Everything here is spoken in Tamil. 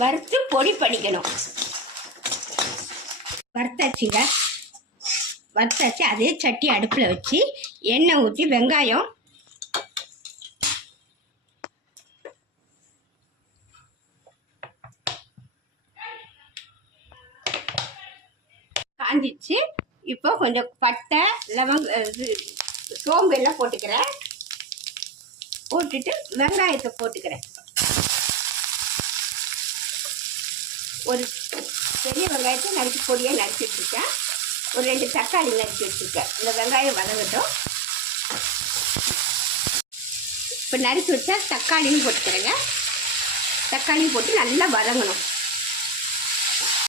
வறுத்து பொடி பண்ணிக்கணும். வறுத்தாச்சுங்க. வறுத்தாச்சு. அதே சட்டி அடுப்பில் வச்சு எண்ணெய் ஊற்றி வெங்காயம் காஞ்சிச்சு. இப்போ கொஞ்சம் பட்டை சோம்பு எல்லாம் போட்டுக்கிறேன். போட்டுட்டு வெங்காயத்தை போட்டுக்கிறேன். ஒரு பெரிய வெங்காயத்தை நறுக்கி பொடியாக நறுக்கி வச்சுருக்கேன். ஒரு 2 தக்காளி நறுக்கி வச்சுருக்கேன். இந்த வெங்காயம் வதங்கட்டும். இப்போ நறுக்கி வச்சா தக்காளியும் போட்டுக்கிறேங்க. தக்காளியும் போட்டு நல்லா வதங்கணும்.